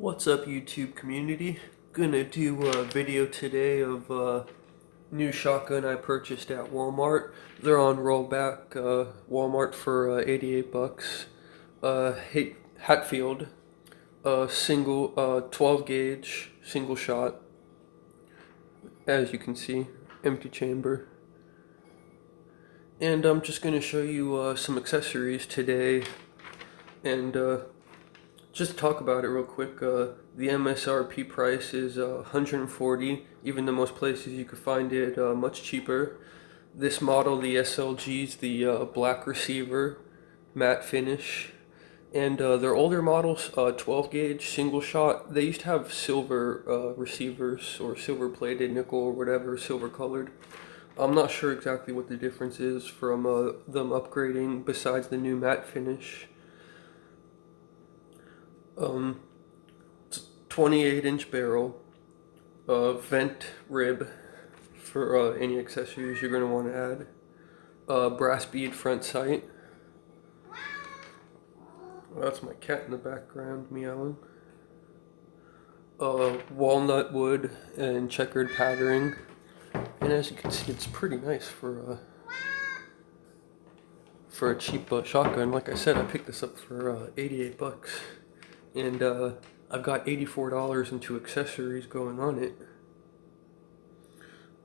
What's up, YouTube community? Gonna do a video today of a new shotgun I purchased at Walmart. They're on rollback, Walmart for 88 bucks. Hatfield, single 12 gauge single shot. As you can see, empty chamber. And I'm just gonna show you some accessories today and just talk about it real quick. The MSRP price is $140, even though most places you could find it much cheaper. This model, the SLG's the black receiver, matte finish, and their older models, 12 gauge single shot, they used to have silver receivers or silver plated nickel or whatever, silver colored. I'm not sure exactly what the difference is from them upgrading besides the new matte finish. 28-inch barrel, vent rib for any accessories you're going to want to add, brass bead front sight. Well, that's my cat in the background meowing. Walnut wood and checkered patterning, and as you can see, it's pretty nice for a cheap shotgun. Like I said, I picked this up for 88 bucks. And I've got $84 into accessories going on it.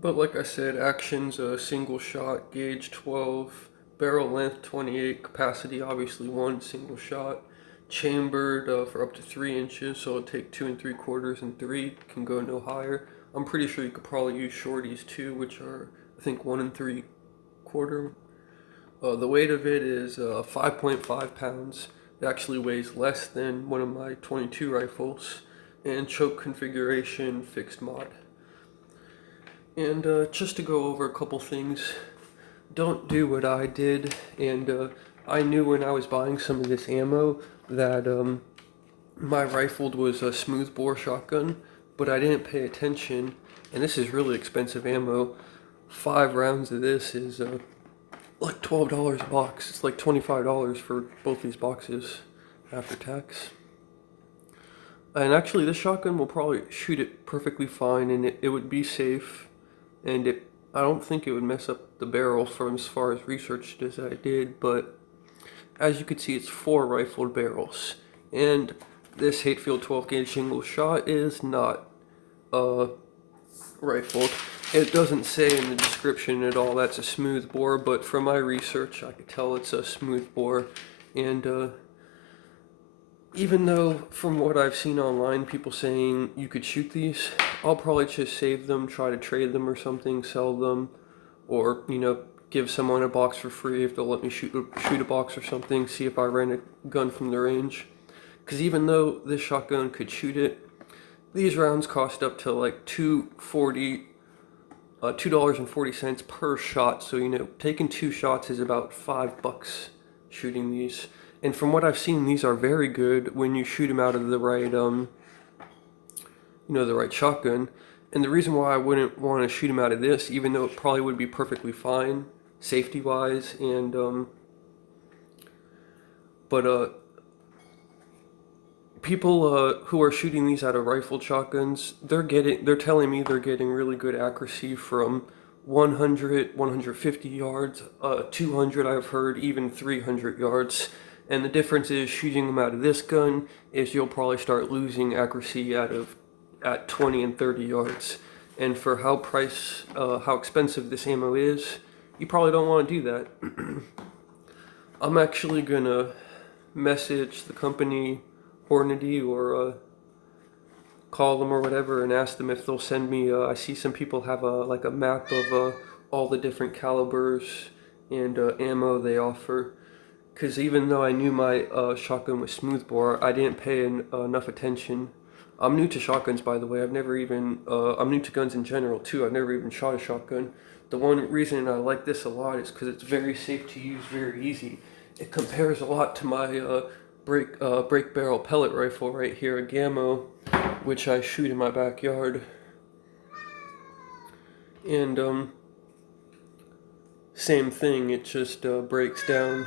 But like I said, action's a single shot, gauge 12, barrel length 28, capacity obviously 1, single shot, chambered for up to 3 inches, so it'll take 2 3/4 and 3, can go no higher. I'm pretty sure you could probably use shorties too, which are I think 1 3/4. The weight of it is 5.5 pounds. It actually weighs less than one of my 22 rifles, and choke configuration fixed mod. And just to go over a couple things, don't do what I did, and I knew when I was buying some of this ammo that my rifle was a smoothbore shotgun, but I didn't pay attention, and this is really expensive ammo. 5 rounds of this is like $12 a box. It's like $25 for both these boxes after tax. And actually this shotgun will probably shoot it perfectly fine, and it would be safe, and I don't think it would mess up the barrel from as far as research as I did. But as you can see, it's 4 rifled barrels, and this Hatfield 12 gauge single shot is not rifled. It doesn't say in the description at all that's a smooth bore, but from my research I could tell it's a smooth bore. And even though from what I've seen online, people saying you could shoot these, I'll probably just save them, try to trade them or something, sell them, or give someone a box for free if they'll let me shoot a box or something, see if I ran a gun from the range. Because even though this shotgun could shoot it, these rounds cost up to like $2.40 per shot. So taking 2 shots is about $5 shooting these. And from what I've seen, these are very good when you shoot them out of the right the right shotgun. And the reason why I wouldn't want to shoot them out of this, even though it probably would be perfectly fine safety wise, and people who are shooting these out of rifled shotguns, they're telling me they're getting really good accuracy from 100, 150 yards, 200 I've heard, even 300 yards. And the difference is shooting them out of this gun is you'll probably start losing accuracy at 20 and 30 yards. And for how expensive this ammo is, you probably don't want to do that. I'm actually gonna message the company Hornady or call them or whatever and ask them if they'll send me. I see some people have like a map of all the different calibers and ammo they offer. Because even though I knew my shotgun was smoothbore, I didn't pay enough attention. I'm new to shotguns, by the way. I'm new to guns in general too. I've never even shot a shotgun. The one reason I like this a lot is because it's very safe to use, very easy. It compares a lot to my break barrel pellet rifle right here, a Gammo, which I shoot in my backyard. And same thing, it just breaks down.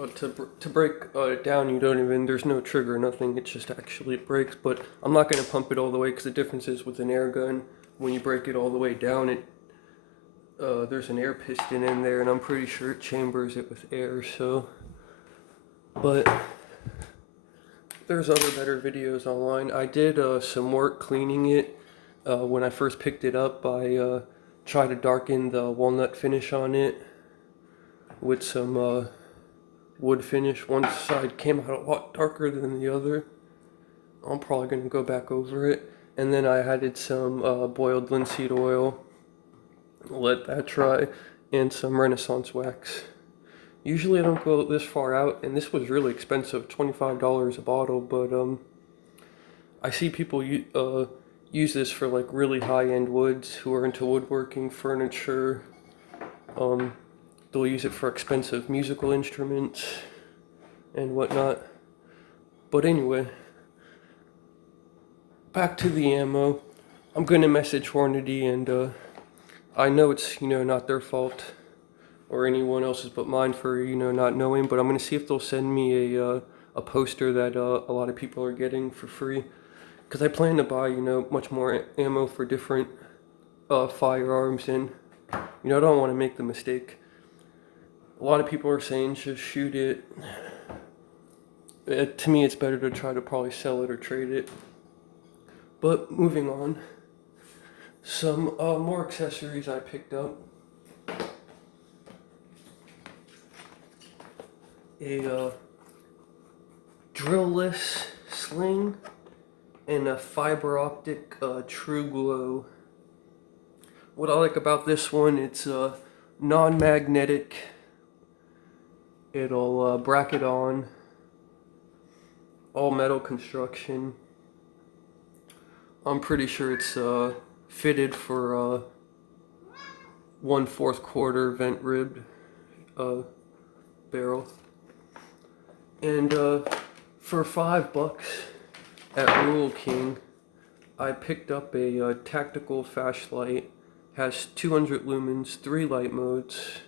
To break it down, you don't even, there's no trigger, nothing, it just actually breaks. But I'm not going to pump it all the way, because the difference is with an air gun, when you break it all the way down, there's an air piston in there, and I'm pretty sure it chambers it with air, so. But there's other better videos online. I did some work cleaning it when I first picked it up. I tried to darken the walnut finish on it with some wood finish. One side came out a lot darker than the other. I'm probably going to go back over it. And then I added some boiled linseed oil, let that dry, and some Renaissance wax. Usually I don't go this far out, and this was really expensive, $25 a bottle, but I see people use this for like really high-end woods who are into woodworking, furniture. They'll use it for expensive musical instruments and whatnot. But anyway, back to the ammo. I'm gonna message Hornady, and I know it's, not their fault or anyone else's but mine for, not knowing, but I'm gonna see if they'll send me a poster that a lot of people are getting for free, because I plan to buy, much more ammo for different firearms, and, I don't want to make the mistake. A lot of people are saying just shoot it. To me, it's better to try to probably sell it or trade it. But moving on, some more accessories I picked up. A drill-less sling and a fiber optic True Glow. What I like about this one, it's non-magnetic. It'll bracket on, all metal construction. I'm pretty sure it's fitted for 1/4 quarter vent ribbed barrel. And for $5 at Rural King, I picked up a tactical flashlight. Has 200 lumens, 3 light modes.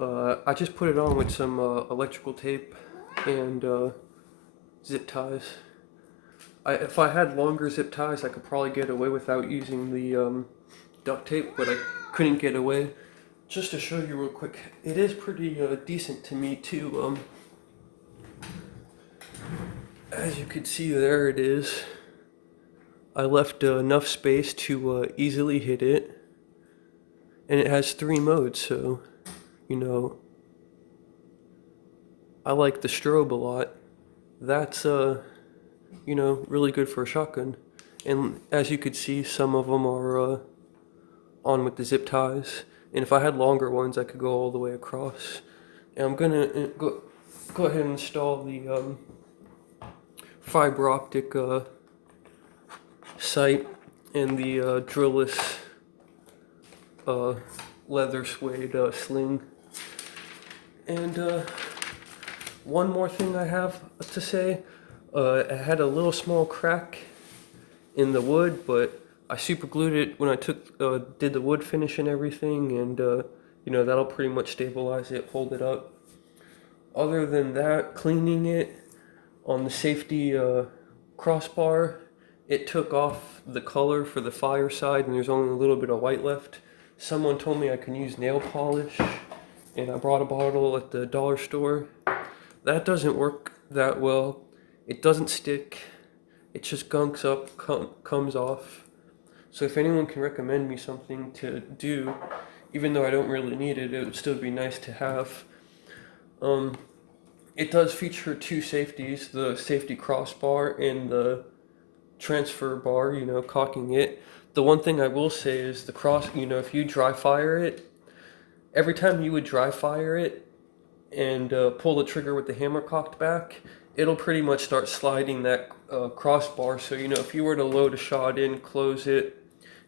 I just put it on with some electrical tape and zip ties. If I had longer zip ties, I could probably get away without using the duct tape, but I couldn't get away. Just to show you real quick, it is pretty decent to me too. As you can see, there it is. I left enough space to easily hit it, and it has 3 modes, so I like the strobe a lot. That's really good for a shotgun. And as you could see, some of them are on with the zip ties, and if I had longer ones, I could go all the way across. And I'm gonna go ahead and install the fiber optic sight and the drill-less leather suede sling. And one more thing I have to say, I had a little small crack in the wood, but I super glued it when I did the wood finish and everything, and that'll pretty much stabilize it, hold it up. Other than that, cleaning it on the safety crossbar, it took off the color for the fire side, and there's only a little bit of white left. Someone told me I can use nail polish, and I brought a bottle at the dollar store. That doesn't work that well. It doesn't stick. It just gunks up, comes off. So if anyone can recommend me something to do, even though I don't really need it, it would still be nice to have. It does feature 2 safeties, the safety crossbar and the transfer bar, cocking it. The one thing I will say is the if you dry fire it, every time you would dry fire it and pull the trigger with the hammer cocked back, it'll pretty much start sliding that crossbar. So, if you were to load a shot in, close it,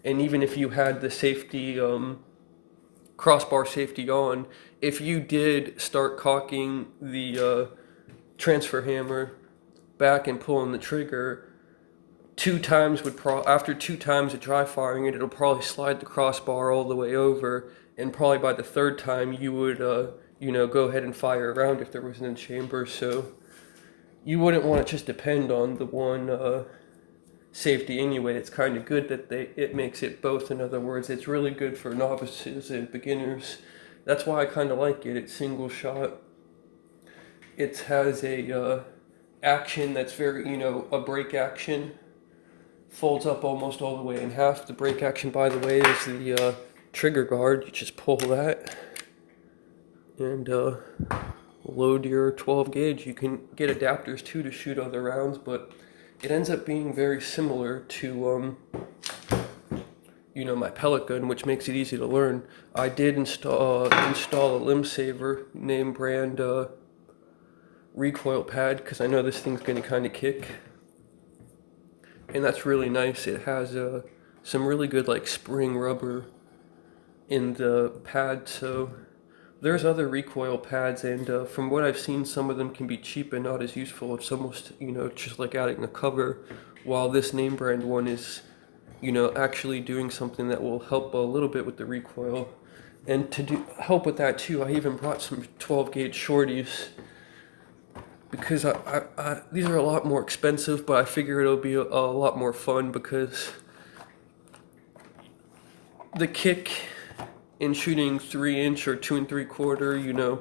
and even if you had the safety, crossbar safety on, if you did start cocking the transfer hammer back and pulling the trigger, 2 times after 2 times of dry firing it, it'll probably slide the crossbar all the way over, and probably by the 3rd time you would go ahead and fire around if there wasn't a chamber. So you wouldn't want to just depend on the one safety anyway. It's kind of good that it makes it both. In other words, it's really good for novices and beginners. That's why I kind of like it. It's single shot. It has a action that's very, a break action. Folds up almost all the way in half. The break action, by the way, is the trigger guard. You just pull that and load your 12 gauge. You can get adapters too to shoot other rounds, but it ends up being very similar to my pellet gun, which makes it easy to learn. I did install a limb saver name brand recoil pad because I know this thing's going to kind of kick, and that's really nice. It has some really good like spring rubber in the pad, so there's other recoil pads, and from what I've seen, some of them can be cheap and not as useful. It's almost just like adding a cover, while this name brand one is actually doing something that will help a little bit with the recoil. And to help with that too, I even brought some 12 gauge shorties because these are a lot more expensive, but I figure it'll be a lot more fun because the kick in shooting 3-inch or 2 3/4,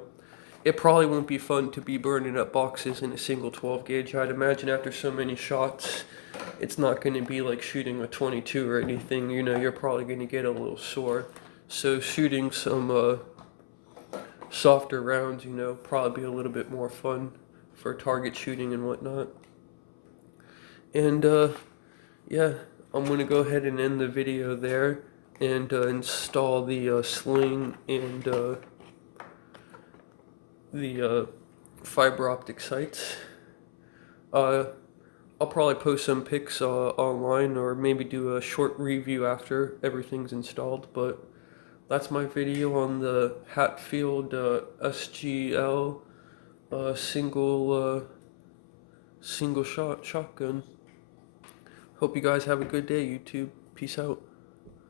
it probably won't be fun to be burning up boxes in a single 12 gauge. I'd imagine after so many shots, it's not going to be like shooting a 22 or anything. You're probably going to get a little sore. So shooting some softer rounds, probably be a little bit more fun for target shooting and whatnot. And yeah, I'm going to go ahead and end the video there and install the Sling and the fiber optic sights. I'll probably post some pics online, or maybe do a short review after everything's installed, but that's my video on the Hatfield SGL single shot shotgun. Hope you guys have a good day, YouTube. Peace out.